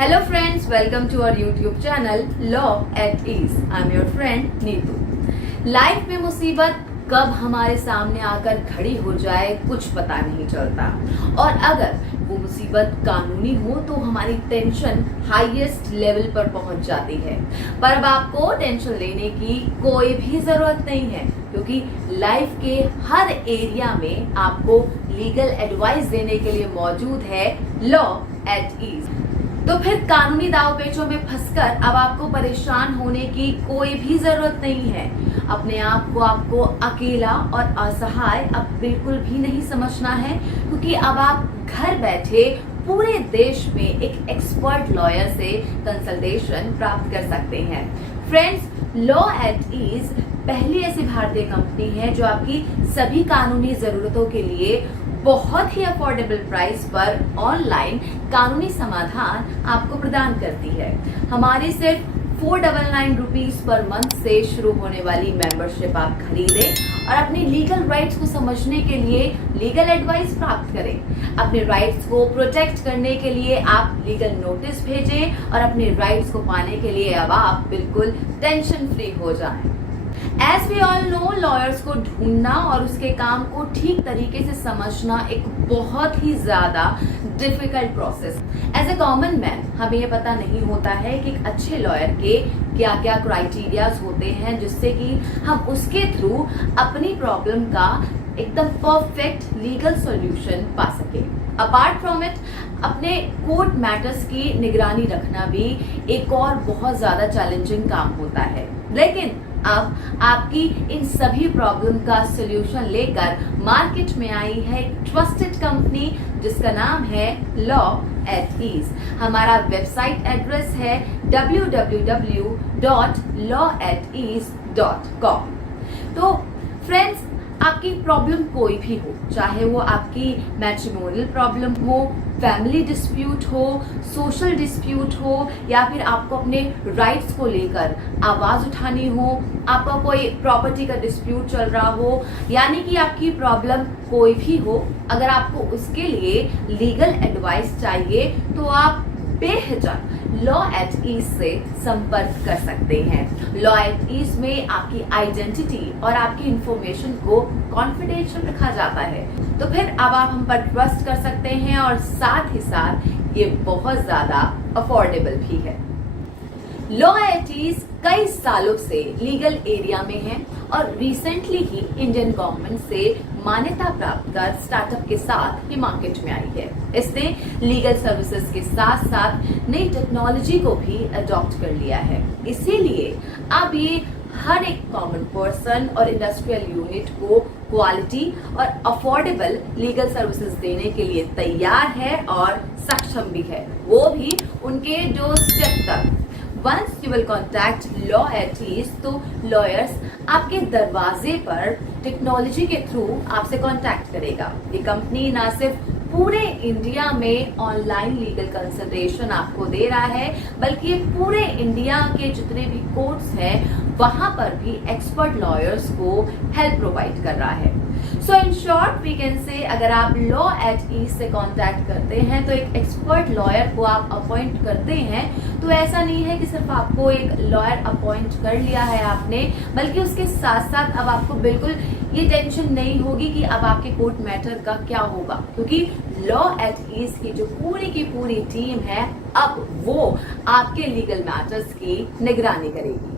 Hello friends, welcome to our YouTube channel Law at Ease. I'm your friend Neetu. Life में मुसीबत कब हमारे सामने आकर खड़ी हो जाए कुछ पता नहीं चलता, और अगर वो मुसीबत कानूनी हो तो हमारी टेंशन हाईएस्ट लेवल पर पहुंच जाती है. पर अब आपको टेंशन लेने की कोई भी जरूरत नहीं है, क्योंकि लाइफ के हर एरिया में आपको लीगल एडवाइस देने के लिए मौजूद है लॉ एट ईज. तो फिर कानूनी दाव पेचों में फंसकर अब आपको परेशान होने की कोई भी जरूरत नहीं है. अपने आप को आपको अकेला और असहाय अब बिल्कुल भी नहीं समझना है, क्योंकि अब आप घर बैठे पूरे देश में एक एक्सपर्ट लॉयर से कंसल्टेशन प्राप्त कर सकते हैं. फ्रेंड्स, लॉ एट ईज पहली ऐसी भारतीय कंपनी है जो आपकी सभी कानूनी जरूरतों के लिए बहुत ही अफोर्डेबल प्राइस पर ऑनलाइन कानूनी समाधान आपको प्रदान करती है. हमारी सिर्फ 499 रुपीज पर मंथ से शुरू होने वाली मेंबरशिप आप खरीदें और अपने लीगल राइट्स को समझने के लिए लीगल एडवाइस प्राप्त करें. अपने राइट्स को प्रोटेक्ट करने के लिए आप लीगल नोटिस भेजें और अपने राइट्स को पाने के लिए अब आप बिल्कुल टेंशन फ्री हो जाएं. As we all know, lawyers को ढूंढना और उसके काम को ठीक तरीके से समझना एक बहुत ही ज्यादा difficult process. As a common man हमें ये पता नहीं होता है कि एक अच्छे लॉयर के क्या क्या क्राइटेरियाज होते हैं, जिससे कि हम उसके थ्रू अपनी प्रॉब्लम का एकदम परफेक्ट लीगल सॉल्यूशन पा सके. अपार्ट फ्रॉम इट, अपने कोर्ट मैटर्स की निगरानी रखना भी एक और बहुत ज्यादा चैलेंजिंग काम होता है. लेकिन अब आपकी इन सभी प्रॉब्लम का सोल्यूशन लेकर मार्केट में आई है एक ट्रस्टेड कंपनी जिसका नाम है लॉ एट ईज. हमारा वेबसाइट एड्रेस है www.lawetease.com. तो फ्रेंड्स, आपकी प्रॉब्लम कोई भी हो, चाहे वो आपकी मैट्रिमोनियल प्रॉब्लम हो, फैमिली डिस्प्यूट हो, सोशल डिस्प्यूट हो, या फिर आपको अपने राइट्स को लेकर आवाज उठानी हो, आपका कोई प्रॉपर्टी का डिस्प्यूट चल रहा हो, यानी कि आपकी प्रॉब्लम कोई भी हो, अगर आपको उसके लिए लीगल एडवाइस चाहिए तो आप बेहिचक लॉ एट ईज से संपर्क कर सकते हैं. लॉ एट ईज में आपकी आइडेंटिटी और आपकी इंफॉर्मेशन को कॉन्फिडेंशियल रखा जाता है. तो फिर अब आप हम पर ट्रस्ट कर सकते हैं, और साथ ही साथ ये बहुत ज्यादा अफोर्डेबल भी है. लॉ एट ईज कई सालों से लीगल एरिया में है और रिसेंटली ही इंडियन गवर्नमेंट से मान्यता प्राप्त कर स्टार्टअप के साथ ये मार्केट में आई है. इसने लीगल सर्विसेज के साथ साथ नई टेक्नोलॉजी को भी अडॉप्ट कर लिया है. इसीलिए अब ये हर एक कॉमन पर्सन और इंडस्ट्रियल यूनिट को क्वालिटी और अफोर्डेबल लीगल सर्विसेज देने के लिए तैयार है और सक्षम भी है, वो भी उनके डोर स्टेप तक. Once you will contact Law at Ease, तो लॉयर्स आपके दरवाजे पर टेक्नोलॉजी के थ्रू आपसे कांटेक्ट करेगा. ये कंपनी ना सिर्फ पूरे इंडिया में ऑनलाइन लीगल कंसल्टेशन आपको दे रहा है, बल्कि ये पूरे इंडिया के जितने भी कोर्ट्स हैं वहां पर भी एक्सपर्ट लॉयर्स को हेल्प प्रोवाइड कर रहा है. So in short we can say, अगर आप लॉ एट ईज से कांटेक्ट करते हैं तो एक एक्सपर्ट लॉयर को आप अपॉइंट करते हैं, तो ऐसा नहीं है कि सिर्फ आपको एक लॉयर अपॉइंट कर लिया है आपने, बल्कि उसके साथ साथ अब आपको बिल्कुल ये टेंशन नहीं होगी कि अब आपके कोर्ट मैटर का क्या होगा, क्योंकि लॉ एट ईज की जो की पूरी टीम है अब वो आपके लीगल मैटर्स की निगरानी करेगी.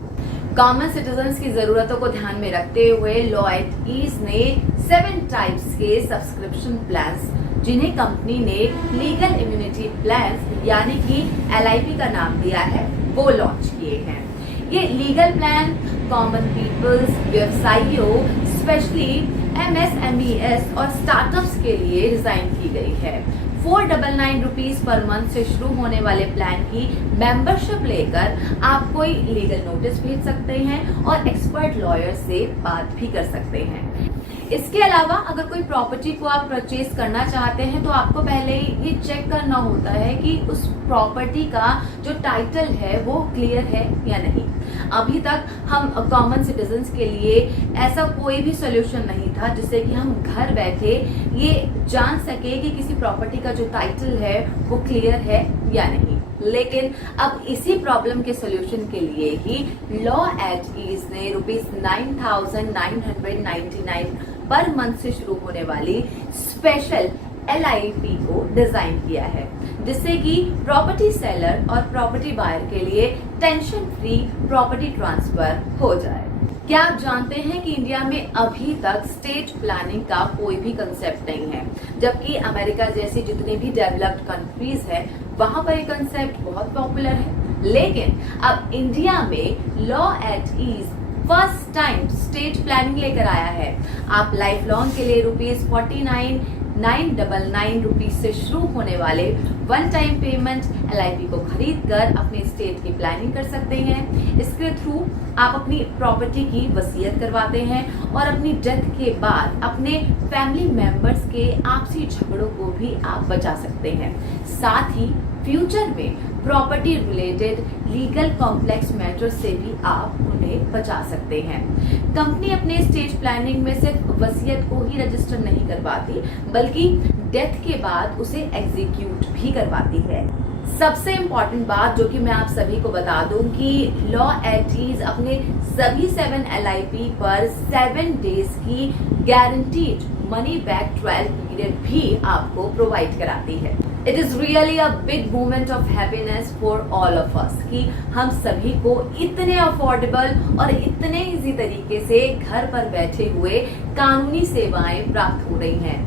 कॉमन सिटीजन्स की जरूरतों को ध्यान में रखते हुए लॉ एट ईज ने 7 टाइप्स के सब्सक्रिप्शन प्लान्स, जिन्हें कंपनी ने लीगल इम्यूनिटी प्लान्स यानी कि LIP का नाम दिया है, वो लॉन्च किए हैं. ये लीगल प्लान कॉमन पीपल्स, व्यवसायियों, स्पेशली MSMEs और स्टार्टअप्स के लिए डिजाइन की गई है. 499 रुपीज पर मंथ से शुरू होने वाले प्लान की मेंबरशिप लेकर आप कोई लीगल नोटिस भेज सकते हैं और एक्सपर्ट लॉयर से बात भी कर सकते हैं. इसके अलावा अगर कोई प्रॉपर्टी को आप परचेज करना चाहते हैं तो आपको पहले ये चेक करना होता है कि उस प्रॉपर्टी का जो टाइटल है वो क्लियर है या नहीं. अभी तक हम कॉमन सिटीजन्स के लिए ऐसा कोई भी सोल्यूशन नहीं था जिससे कि हम घर बैठे ये जान सके कि किसी प्रॉपर्टी का जो टाइटल है वो क्लियर है या नहीं. लेकिन अब इसी प्रॉब्लम के सोल्यूशन के लिए ही लॉ एट ईज ने ₹9,999 पर मंथ से शुरू होने वाली स्पेशल LIP को डिजाइन किया है, जिससे कि प्रॉपर्टी सेलर और प्रॉपर्टी बायर के लिए टेंशन फ्री प्रॉपर्टी ट्रांसफर हो जाए। क्या आप जानते हैं कि इंडिया में अभी तक स्टेट प्लानिंग का कोई भी कंसेप्ट नहीं है, जबकि अमेरिका जैसी जितनी भी डेवलप्ड कंट्रीज है वहां पर ये कंसेप्ट बहुत पॉपुलर है। लेकिन अब इंडिया में law at ease first time state planning लेकर आया है। आप लाइफ लॉन्ग के लिए ₹49,999 से शुरू होने वाले वन टाइम पेमेंट LIP को खरीद कर अपने स्टेट की प्लानिंग कर सकते हैं। इसके थ्रू आप अपनी प्रॉपर्टी की वसीयत करवाते हैं और अपनी डेथ के बाद अपने फैमिली मेंबर्स के आपसी झगड़ों को भी आप बचा सकते हैं। साथ ही फ्यूचर में property related legal complex matter से भी आप उन्हें बचा सकते हैं। कंपनी अपने स्टेट प्लानिंग में सिर्फ वसीयत को ही रजिस्टर नहीं करवाती, बल्कि डेथ के बाद उसे एग्जीक्यूट भी करवाती है। सबसे इम्पोर्टेंट बात जो कि मैं आप सभी को बता दूं कि लॉ एट ईज अपने सभी 7 LIP पर 7 डेज की guaranteed money back trial period भी आपको प्रोवाइड कराती है। It is really a big moment of happiness for all of us कि हम सभी को इतने अफोर्डेबल और इतने इजी तरीके से घर पर बैठे हुए कानूनी सेवाएं प्राप्त हो रही हैं।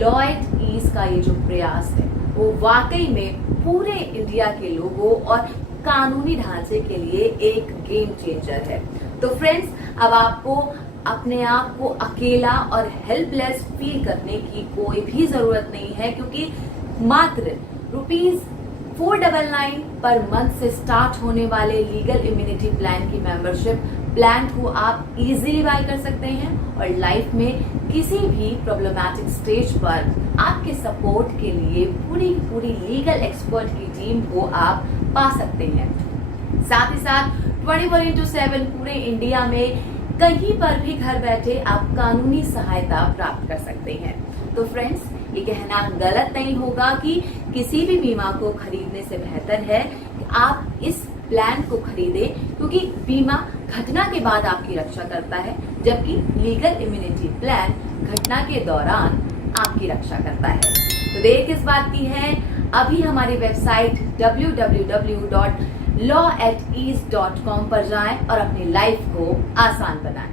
लॉ एट ईज का ये जो प्रयास है वो वाकई में पूरे इंडिया के लोगों और कानूनी ढांचे के लिए एक गेम चेंजर है। तो फ्रेंड्स, अब आपको अपने आप को अकेला और हेल्पलेस फील करने की कोई भी जरूरत नहीं है, क्योंकि मात्र ₹499 पर मंथ से स्टार्ट होने वाले लीगल इम्यूनिटी प्लान की मेंबरशिप प्लान को आप इजीली बाय कर सकते हैं और लाइफ में किसी भी प्रॉब्लमैटिक स्टेज पर आपके सपोर्ट के लिए पूरी लीगल एक्सपर्ट की टीम को आप पा सकते हैं। साथ ही साथ 24/7 पूरे इंडिया में कहीं पर भी घर बैठे आप कानूनी सहायता प्राप्त कर सकते हैं। तो फ्रेंड्स, ये कहना गलत नहीं होगा कि किसी भी बीमा को खरीदने से बेहतर है कि आप इस प्लान को खरीदें, क्योंकि बीमा घटना के बाद आपकी रक्षा करता है, जबकि लीगल इम्यूनिटी प्लान घटना के दौरान आपकी रक्षा करता है। तो देर किस बात की है, अभी हमारी वेबसाइट www.lawease.com पर जाएं और अपनी लाइफ को आसान बनाएं।